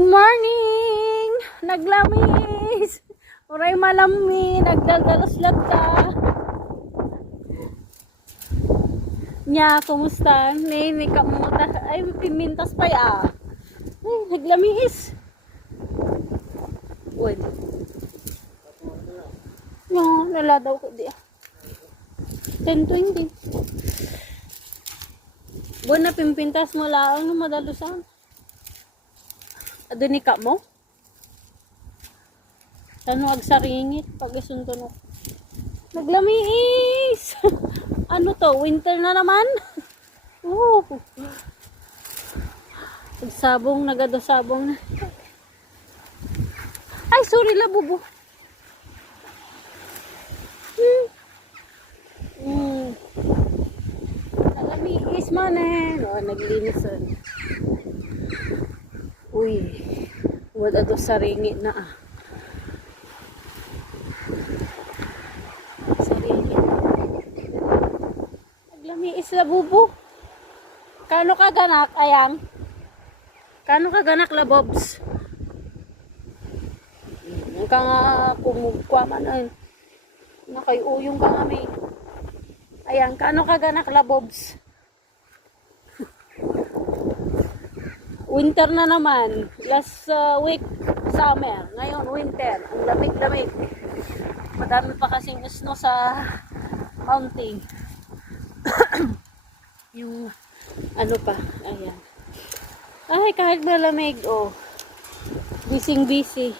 morning! Naglamis! Uray malami, nagdadalaslat ka. Nya, kumusta? May kamuta. Ay, pimintas pa ya. Ay, naglamis. Uy. Yung, nala daw ko di. 10:20. Buwan na pimpintas mo lang ng madalusan. Adun ka mo? Ano agsaringit pag isunto no. Naglamiis! Ano to? Winter na naman? Nagsabong, nagadosabong na. Ay, sorry la bubo. Naglamiis man eh. No, naglinisan. Uy, wala to saringit na ah. Naglamiis la bubo. Kano ka ganak, ayang? Kano ka ganak la bobs? Ang ka nga kumugkwa man ay. Nakayuyong ka nga may. Ayang, kano ka ganak la bobs? Winter na naman. Last week, summer. Ngayon, winter. Ang lamig-lamig. Madami pa kasing snow sa mountain. Yung ano pa, ayan. Ay, kahit malamig, oh. Busy-busy.